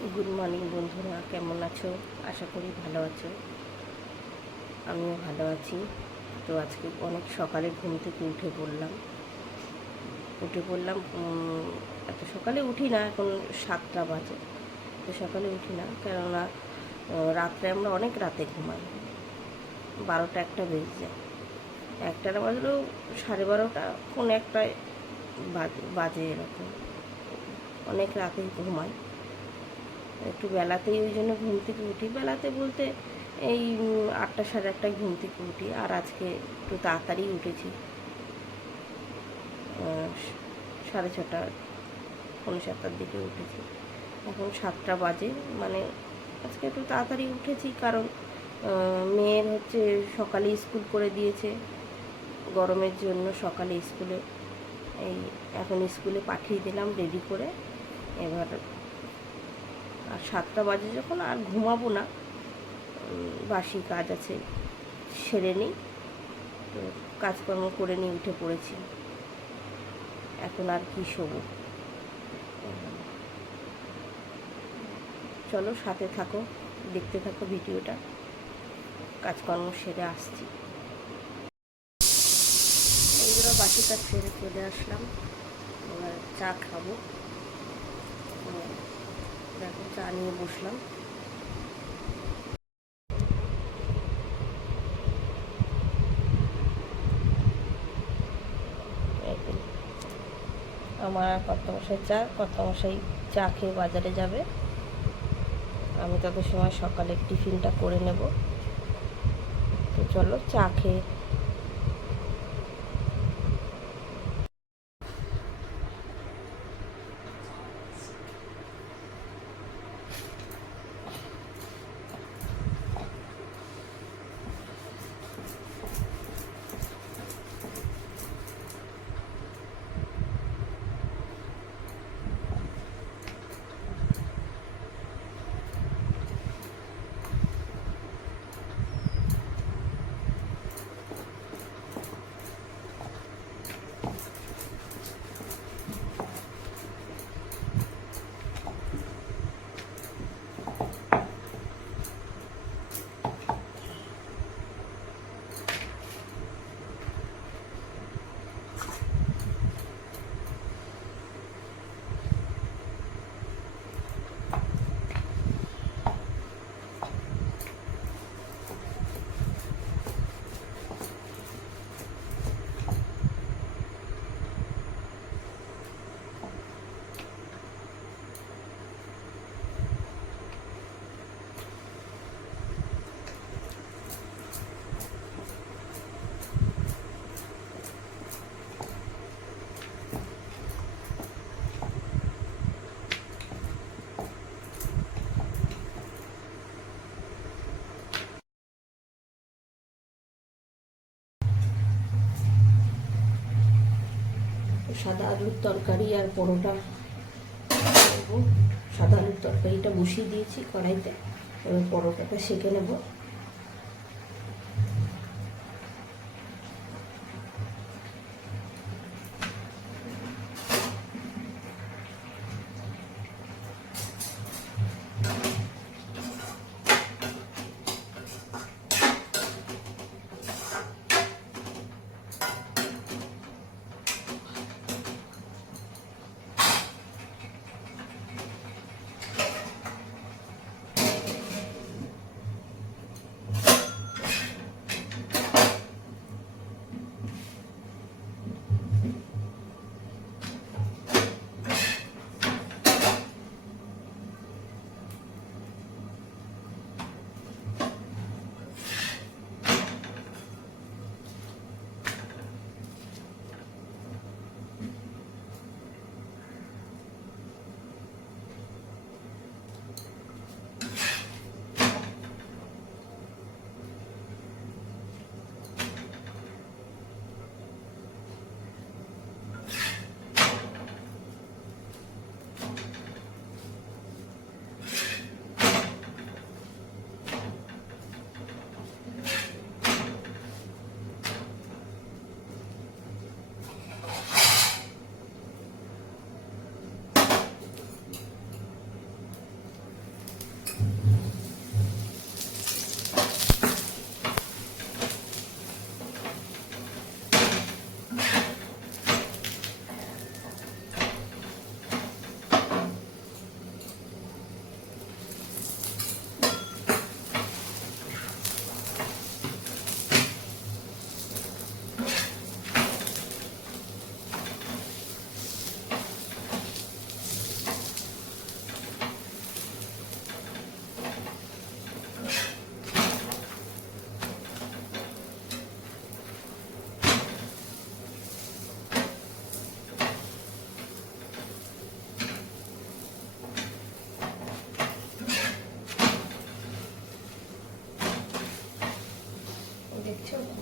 Good morning বন্ধুরা, কেমন আছো? আশা করি ভালো আছো। আমিও ভালো আছি। তো আজকে অনেক সকালে ঘুম থেকে উঠে পড়লাম। এত সকালে উঠি না, এখন 7টা বাজে। এত সকালে উঠি না, কেননা রাত্রে আমরা অনেক রাতে ঘুমাই। 12টা 1টা বেজে যায়। 1টা না বাজলেও 12:30 পৌনে 1টায় বাজে এরকম। অনেক রাতেই ঘুমাই, একটু বেলাতেই, ওই জন্য ঘুম থেকে উঠি। বেলাতে বলতে এই 8টা 8:30টায় ঘুম থেকে উঠি। আর আজকে একটু তাড়াতাড়ি উঠেছি, 6:30 পৌনে 7টার দিকে উঠেছি। এখন 7টা বাজে, মানে আজকে একটু তাড়াতাড়ি উঠেছি, কারণ মেয়ের হচ্ছে সকালে স্কুল করে দিয়েছে গরমের জন্য। সকালে স্কুলে এখন স্কুলে পাঠিয়ে দিলাম রেডি করে। এবার আর 7টা বাজে যখন, আর ঘুমাবো না, বাসি কাজ আছে সেরে নিই। তো কাজকর্ম করে নিয়ে উঠে পড়েছি, এখন আর কি শোবো। চলো সাথে থাকো, দেখতে থাকো ভিডিওটা। কাজকর্ম সেরে আসছি। এইগুলো বাসি কাজ সেরে চলে আসলাম, এবার চা খাবো। দেখো, চা নিয়ে বসলাম। আমার আর কর্তামশাই চা খেয়ে বাজারে যাবে। আমি তত সময় সকালের টিফিনটা করে নেব। তো চলো চা খেয়ে। সাদা আলুর তরকারি আর পরোটা করবো। সাদা আলুর তরকারিটা বসিয়ে দিয়েছি কড়াইতে, এবার পরোটাটা সেঁকে নেব।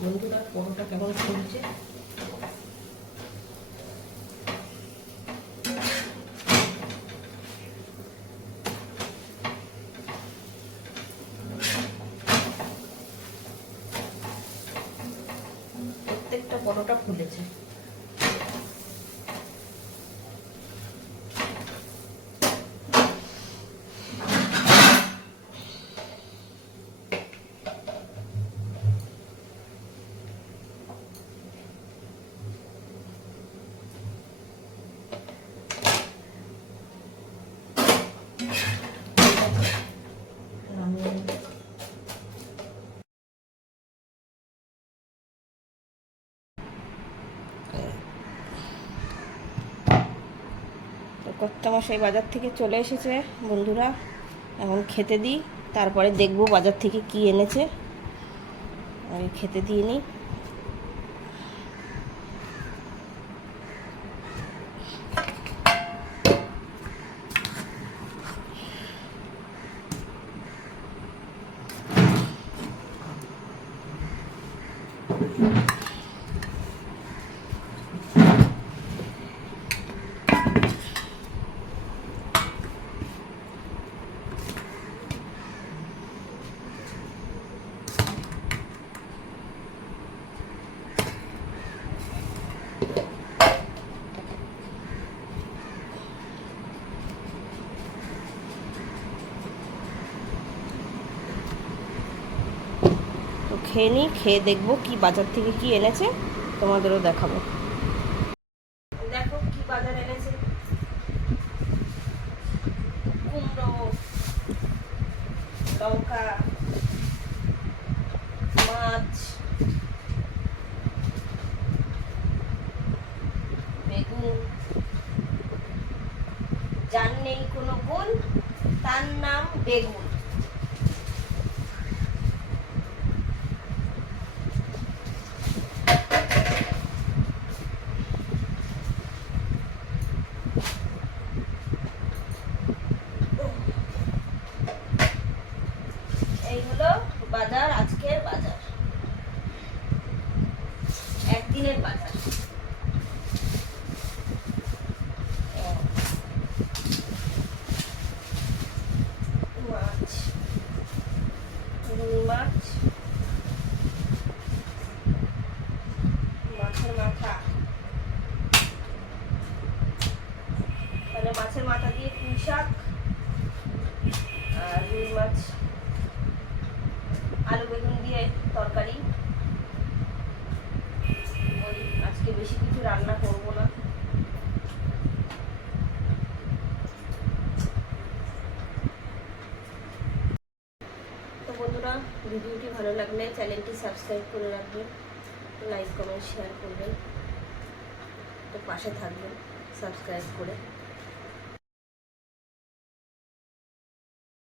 বন্ধুরা পরোটা কেমন ফুলছে। প্রত্যেকটা পরোটা ফুলেছে। কর্তামশাই বাজার থেকে চলে এসেছে বন্ধুরা, এখন খেতে দিই, তারপরে দেখবো বাজার থেকে কি এনেছে। আমি খেতে দিয়ে নিই। খেয়ে নিই, খেয়ে দেখবো কি বাজার থেকে কি এনেছে, তোমাদেরও দেখাবো। দেখো কি বাজার এনেছে। কুমড়ো, লঙ্কা, মাছ, বেগুন। যার নেই কোনো গুণ তার নাম বেগুন। এই হলো বাজার, আজকের বাজার, একদিনের বাজার। মাছ, রুই মাছ, মাছের মাথা, তাহলে মাছের মাথা দিয়ে পুঁই শাক, আর রুই মাছ আলু বেগুন দিয়ে তরকারি। আজকে বেশি কিছু রান্না করব না। তো বন্ধুরা, ভিডিওটি ভালো লাগলে চ্যানেলটি সাবস্ক্রাইব করে রাখবেন, লাইক কমেন্ট শেয়ার করবেন, তো পাশে থাকবেন সাবস্ক্রাইব করে।